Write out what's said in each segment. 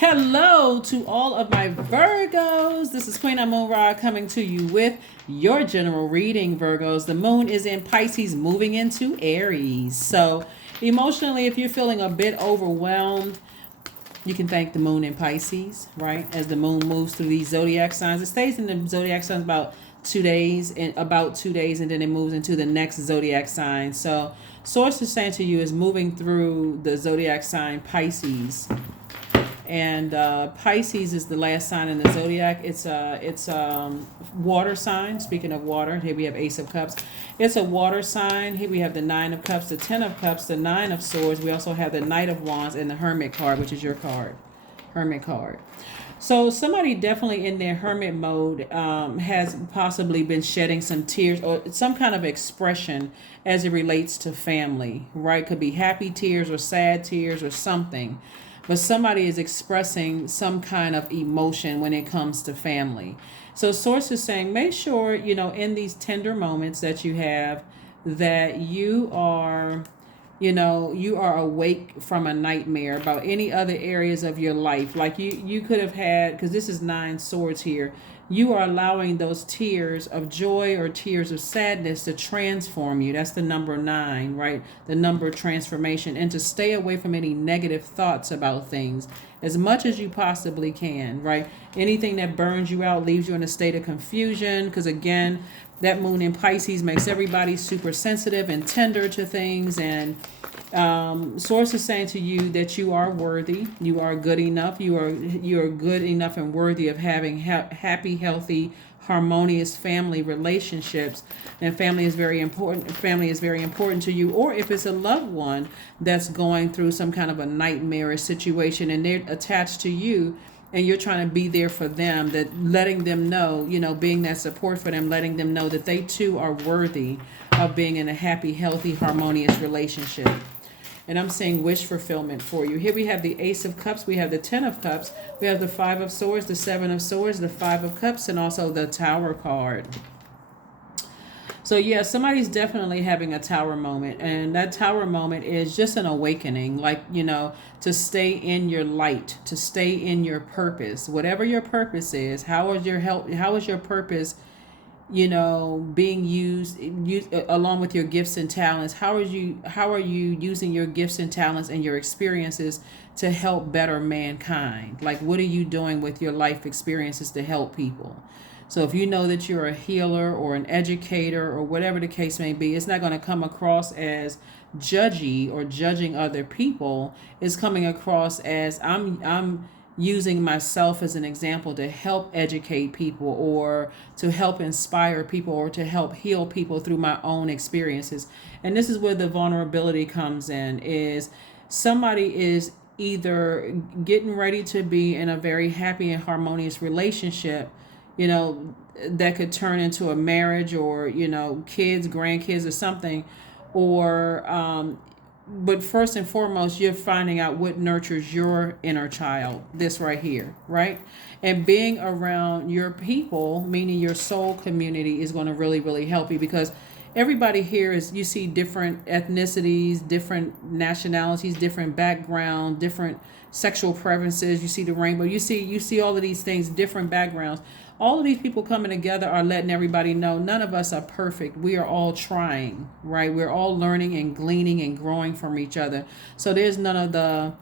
Hello to all of my Virgos. This is Queen Amun Ra coming to you with your general reading, Virgos. The moon is in Pisces, moving into Aries. So, emotionally, if you're feeling a bit overwhelmed, you can thank the moon in Pisces, right? As the moon moves through these zodiac signs, it stays in the zodiac signs about 2 days, and then it moves into the next zodiac sign. So, source is saying to you is moving through the zodiac sign Pisces, and Pisces is the last sign in the zodiac. It's water sign. Speaking of water, here we have Ace of Cups. It's a water sign. Here we have the Nine of Cups, the Ten of Cups, the Nine of Swords. We also have the Knight of Wands and the Hermit card, which is your card, Hermit card. So somebody definitely in their hermit mode has possibly been shedding some tears or some kind of expression as it relates to family, right? Could be happy tears or sad tears or something. But somebody is expressing some kind of emotion when it comes to family. So source is saying, make sure, in these tender moments that you have, that you are awake from a nightmare about any other areas of your life. Like you could have had, because this is 9 swords here, you are allowing those tears of joy or tears of sadness to transform you. That's the number 9, right? The number of transformation. And to stay away from any negative thoughts about things as much as you possibly can, right? Anything that burns you out, leaves you in a state of confusion, because again, that moon in Pisces makes everybody super sensitive and tender to things. And source is saying to you that you are worthy, you are good enough, you are good enough and worthy of having happy, healthy, harmonious family relationships. And family is very important. Family is very important to you. Or if it's a loved one that's going through some kind of a nightmarish situation and they're attached to you, and you're trying to be there for them, that letting them know, being that support for them, letting them know that they too are worthy of being in a happy, healthy, harmonious relationship. And I'm saying wish fulfillment for you. Here we have the Ace of Cups, we have the Ten of Cups, we have the Five of Swords, the Seven of Swords, the Five of Cups, and also the Tower card. So yeah, somebody's definitely having a tower moment, and that tower moment is just an awakening, like, to stay in your light, to stay in your purpose, whatever your purpose is. How is your purpose, being used along with your gifts and talents? How are you using your gifts and talents and your experiences to help better mankind? Like, what are you doing with your life experiences to help people? So if you know that you're a healer or an educator or whatever the case may be, it's not going to come across as judgy or judging other people. It's coming across as I'm using myself as an example to help educate people, or to help inspire people, or to help heal people through my own experiences. And this is where the vulnerability comes in, is somebody is either getting ready to be in a very happy and harmonious relationship, that could turn into a marriage, or, kids, grandkids, or something. Or, but first and foremost, you're finding out what nurtures your inner child, this right here, right? And being around your people, meaning your soul community, is going to really, really help you, because everybody here is, you see different ethnicities, different nationalities, different background, different sexual preferences. You see the rainbow. You see all of these things, different backgrounds. All of these people coming together are letting everybody know none of us are perfect. We are all trying, right? We're all learning and gleaning and growing from each other. So there's none of the,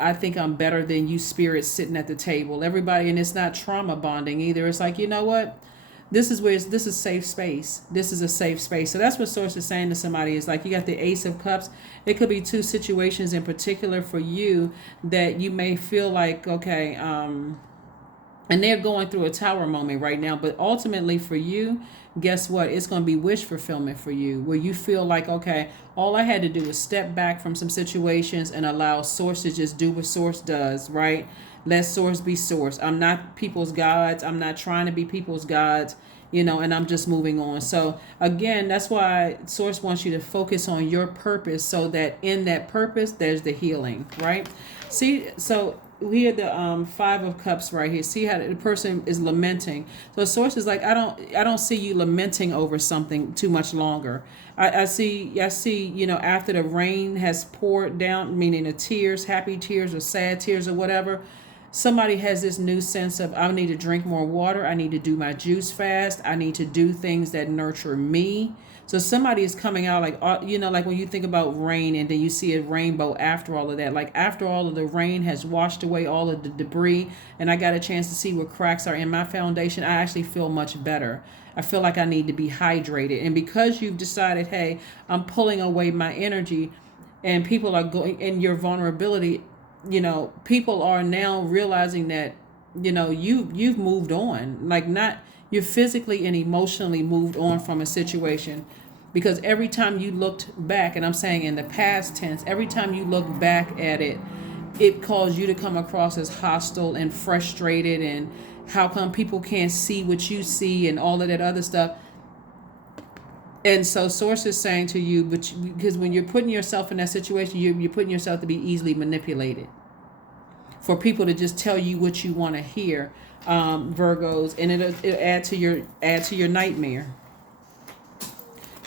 I think I'm better than you spirits sitting at the table. Everybody, and it's not trauma bonding either. It's like, what? This is safe space. This is a safe space. So that's what source is saying to somebody, is like, you got the Ace of Cups. It could be 2 situations in particular for you that you may feel like, okay, and they're going through a tower moment right now. But ultimately for you, guess what? It's going to be wish fulfillment for you, where you feel like, okay, all I had to do was step back from some situations and allow source to just do what source does, right? Let source be source. I'm not people's gods. I'm not trying to be people's gods, and I'm just moving on. So again, that's why source wants you to focus on your purpose, so that in that purpose, there's the healing, right? See, so we had the 5 of Cups right here. See how the person is lamenting. So source is like, I don't see you lamenting over something too much longer. I see, after the rain has poured down, meaning the tears, happy tears or sad tears or whatever, Somebody has this new sense of, I need to drink more water. I need to do my juice fast. I need to do things that nurture me. So somebody is coming out like, like when you think about rain and then you see a rainbow after all of that, like after all of the rain has washed away all of the debris and I got a chance to see what cracks are in my foundation, I actually feel much better. I feel like I need to be hydrated. And because you've decided, hey, I'm pulling away my energy and people are going in your vulnerability, people are now realizing that, you've moved on, like not, you're physically and emotionally moved on from a situation. Because every time you looked back, and I'm saying in the past tense, every time you look back at it, it caused you to come across as hostile and frustrated, and how come people can't see what you see and all of that other stuff. And so source is saying to you, because when you're putting yourself in that situation, you're putting yourself to be easily manipulated, for people to just tell you what you want to hear, Virgos, and it'll add to your nightmare.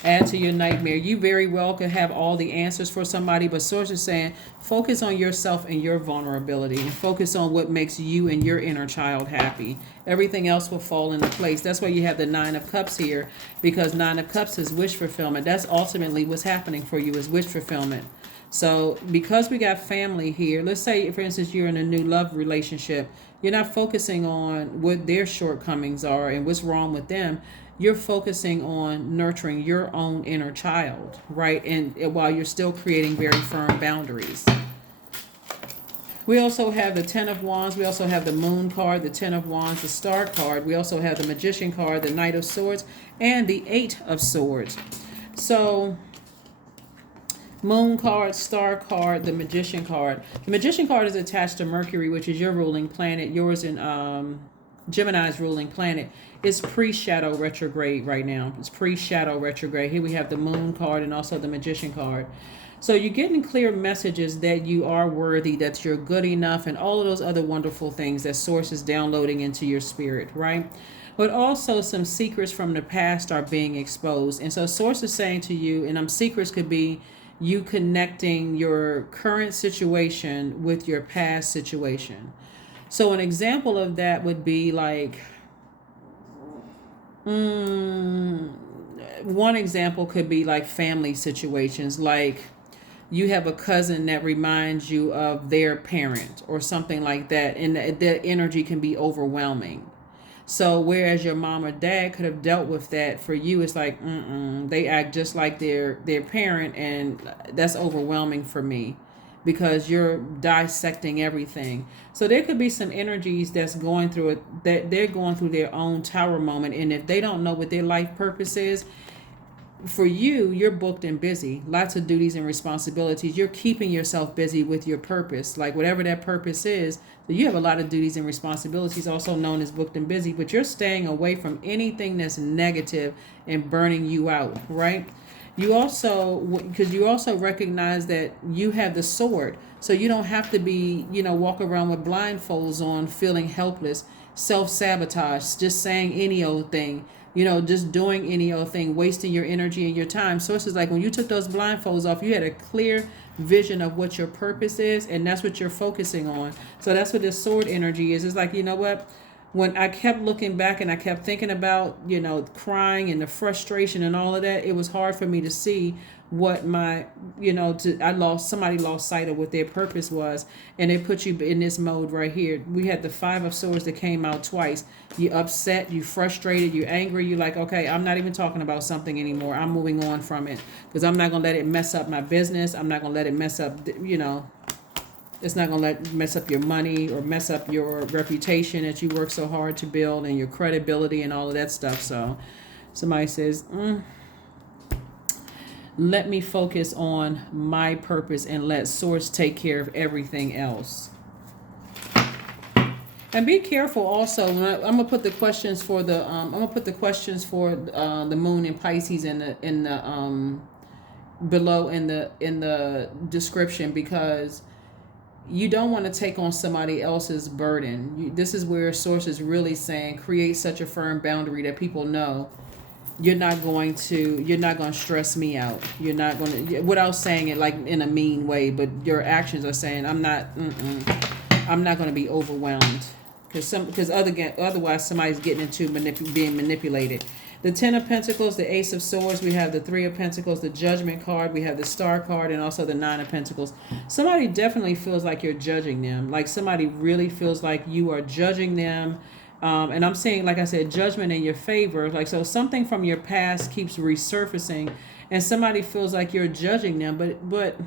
Add to your nightmare. You very well could have all the answers for somebody, but source is saying focus on yourself and your vulnerability, and focus on what makes you and your inner child happy. Everything else will fall into place. That's why you have the 9 of Cups here, because 9 of Cups is wish fulfillment. That's ultimately what's happening for you, is wish fulfillment. So because we got family here, let's say, for instance, you're in a new love relationship, you're not focusing on what their shortcomings are and what's wrong with them. You're focusing on nurturing your own inner child, right? And while you're still creating very firm boundaries. We also have the 10 of Wands. We also have the Moon card, the 10 of Wands, the Star card. We also have the Magician card, the Knight of Swords, and the 8 of Swords. So Moon card, Star card, the Magician card. The Magician card is attached to Mercury, which is your ruling planet, yours and Gemini's ruling planet. It's pre-shadow retrograde right now. It's pre-shadow retrograde. Here we have the Moon card and also the Magician card. So you're getting clear messages that you are worthy, that you're good enough, and all of those other wonderful things that Source is downloading into your spirit, right? But also some secrets from the past are being exposed. And so Source is saying to you, and secrets could be you connecting your current situation with your past situation. So an example of that would be like, one example could be like family situations, like you have a cousin that reminds you of their parent or something like that, and the energy can be overwhelming. So whereas your mom or dad could have dealt with that, for you it's like, they act just like their parent, and that's overwhelming for me, because you're dissecting everything. So there could be some energies that's going through it, that they're going through their own tower moment. And if they don't know what their life purpose is, for you, you're booked and busy, lots of duties and responsibilities. You're keeping yourself busy with your purpose, like whatever that purpose is. So you have a lot of duties and responsibilities, also known as booked and busy, but you're staying away from anything that's negative and burning you out, right? You also, because you also recognize that you have the sword, so you don't have to be, walk around with blindfolds on, feeling helpless, self-sabotage, just saying any old thing, just doing any old thing, wasting your energy and your time. So it's just like when you took those blindfolds off, you had a clear vision of what your purpose is, and that's what you're focusing on. So that's what this sword energy is. It's like, you know what? When I kept looking back and I kept thinking about, crying and the frustration and all of that, it was hard for me to see what my, somebody lost sight of what their purpose was. And it put you in this mode right here. We had the 5 of Swords that came out twice. You upset, you frustrated, you angry. You like, okay, I'm not even talking about something anymore. I'm moving on from it, because I'm not going to let it mess up my business. I'm not going to let it mess up, it's not going to mess up your money or mess up your reputation that you work so hard to build, and your credibility and all of that stuff. So somebody says, let me focus on my purpose and let Source take care of everything else. And be careful also. I'm gonna put the questions for the the Moon in Pisces in the below in the description, because you don't want to take on somebody else's burden. This is where Source is really saying, create such a firm boundary that people know you're not going to stress me out. You're not going to, without saying it like in a mean way, but your actions are saying, I'm not, I'm not going to be overwhelmed. Because otherwise somebody's getting into being manipulated. The Ten of Pentacles, the Ace of Swords, we have the Three of Pentacles, the Judgment card, we have the Star card, and also the Nine of Pentacles. Somebody definitely feels like you're judging them. Like somebody really feels like you are judging them. And I'm saying, like I said, judgment in your favor. Like, so something from your past keeps resurfacing, and somebody feels like you're judging them. But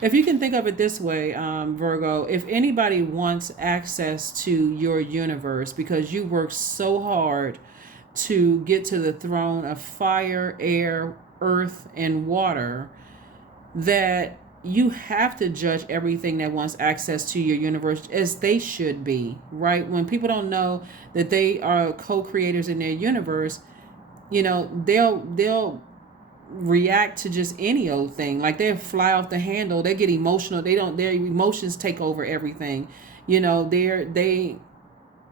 if you can think of it this way, Virgo, if anybody wants access to your universe because you work so hard to get to the throne of fire, air, earth, and water, that you have to judge everything that wants access to your universe as they should be, right? When people don't know that they are co-creators in their universe, they'll react to just any old thing. Like they'll fly off the handle, they get emotional, their emotions take over everything. They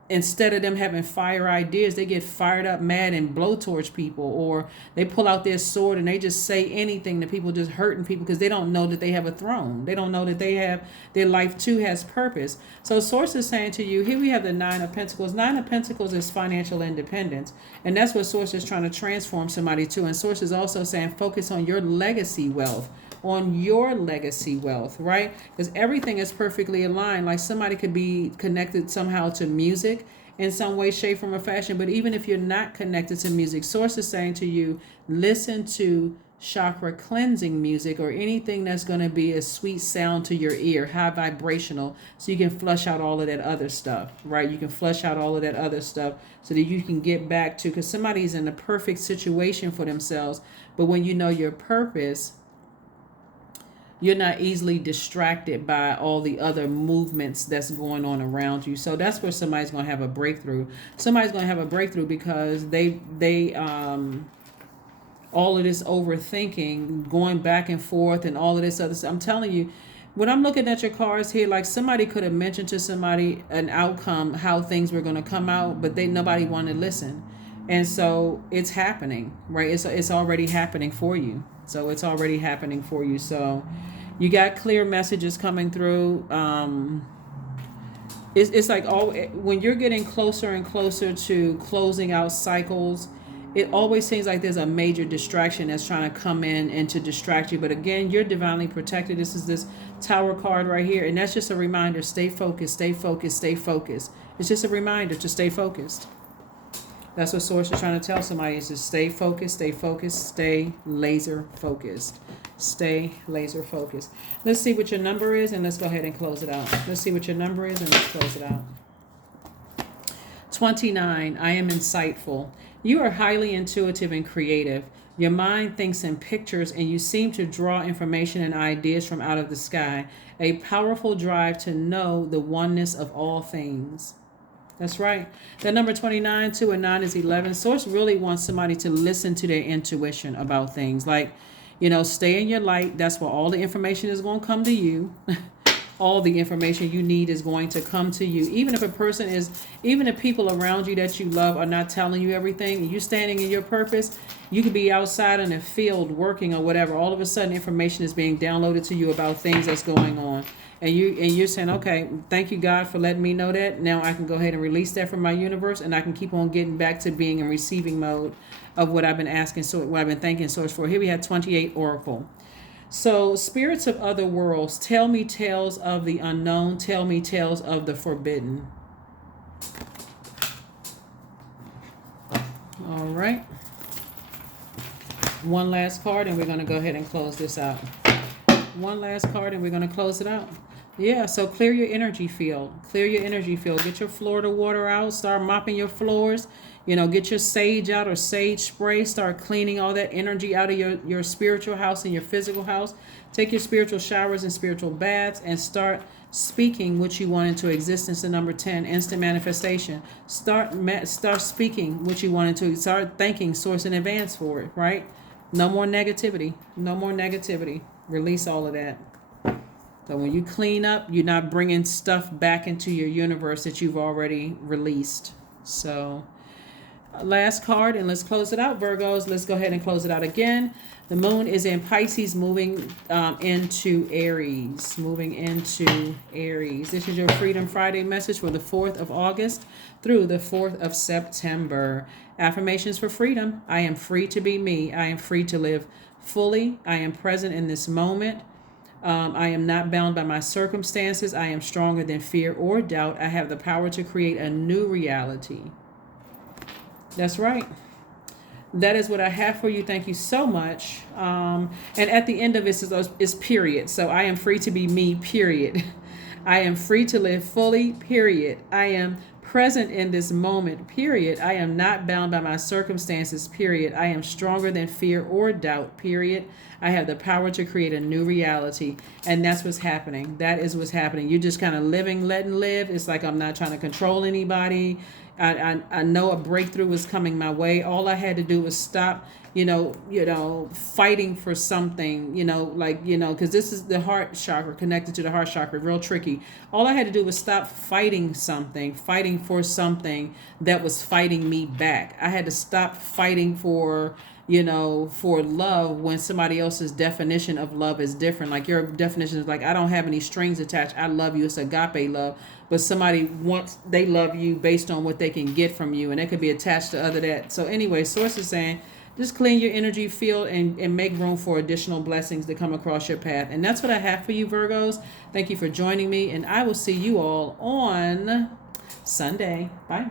instead of them having fire ideas, they get fired up, mad, and blowtorch people, or they pull out their sword and they just say anything to people, just hurting people because they don't know that they have a throne. They don't know that their life too has purpose. So Source is saying to you, here we have the Nine of Pentacles. Nine of Pentacles is financial independence, and that's what Source is trying to transform somebody to. And Source is also saying focus on your legacy wealth. Right? Because everything is perfectly aligned. Like somebody could be connected somehow to music in some way, shape, form, or fashion. But even if you're not connected to music, Source is saying to you, listen to chakra cleansing music or anything that's going to be a sweet sound to your ear, high vibrational, so you can flush out all of that other stuff, right? You can flush out all of that other stuff so that you can get back to, because somebody's in a perfect situation for themselves. But when you know your purpose, you're not easily distracted by all the other movements that's going on around you. So that's where somebody's going to have a breakthrough. Somebody's going to have a breakthrough because they all of this overthinking, going back and forth, and all of this other stuff. I'm telling you, when I'm looking at your cards here, like somebody could have mentioned to somebody an outcome, how things were going to come out, but nobody wanted to listen. And so it's happening, right? It's already happening for you. So it's already happening for you. So you got clear messages coming through. It's like when you're getting closer and closer to closing out cycles, it always seems like there's a major distraction that's trying to come in and to distract you. But again, you're divinely protected. This is this Tower card right here. And that's just a reminder. Stay focused, stay focused, stay focused. It's just a reminder to stay focused. That's what Source is trying to tell somebody, is to stay focused, stay laser focused. Stay laser focused. Let's see what your number is, and let's go ahead and close it out. Let's see what your number is, and let's close it out. 29. I am insightful. You are highly intuitive and creative. Your mind thinks in pictures, and you seem to draw information and ideas from out of the sky. A powerful drive to know the oneness of all things. That's right. That number 29, 2 and 9 is 11. Source really wants somebody to listen to their intuition about things. Like, stay in your light. That's where all the information is going to come to you. All the information you need is going to come to you. Even if people around you that you love are not telling you everything, and you're standing in your purpose, you could be outside in the field working or whatever. All of a sudden, information is being downloaded to you about things that's going on. And you're saying, okay, thank you, God, for letting me know that. Now I can go ahead and release that from my universe, and I can keep on getting back to being in receiving mode of what I've been asking, so what I've been thanking Source for. Here we have 28 Oracle. So, spirits of other worlds, tell me tales of the unknown, tell me tales of the forbidden. All right. One last card, and we're going to go ahead and close this out. One last card, and we're going to close it out. Yeah, so clear your energy field. Clear your energy field. Get your Florida water out. Start mopping your floors. Get your sage out or sage spray. Start cleaning all that energy out of your spiritual house and your physical house. Take your spiritual showers and spiritual baths, and start speaking what you want into existence. And number 10, instant manifestation. Start speaking what you want into. Start thanking Source in advance for it, right? No more negativity. No more negativity. Release all of that. So when you clean up, you're not bringing stuff back into your universe that you've already released. So last card, and let's close it out, Virgos. Let's go ahead and close it out again. The moon is in Pisces, moving into Aries. Moving into Aries. This is your Freedom Friday message for the 4th of August through the 4th of September. Affirmations for freedom. I am free to be me. I am free to live fully. I am present in this moment. I am not bound by my circumstances. I am stronger than fear or doubt. I have the power to create a new reality. That's right. That is what I have for you. Thank you so much. And at the end of it is period. So I am free to be me, period. I am free to live fully, period. I am present in this moment, period. I am not bound by my circumstances, period. I am stronger than fear or doubt, period. I have the power to create a new reality. And that's what's happening. That is what's happening. You're just kind of living, letting live. It's like I'm not trying to control anybody. I know a breakthrough is coming my way. All I had to do was stop, fighting for something, because this is the heart chakra, connected to the heart chakra, real tricky. All I had to do was stop fighting for something that was fighting me back. I had to stop fighting for love when somebody else's definition of love is different. Like your definition is like, I don't have any strings attached. I love you. It's agape love. But somebody they love you based on what they can get from you. And it could be attached to other that. So anyway, Source is saying, just clean your energy field and make room for additional blessings to come across your path. And that's what I have for you, Virgos. Thank you for joining me. And I will see you all on Sunday. Bye.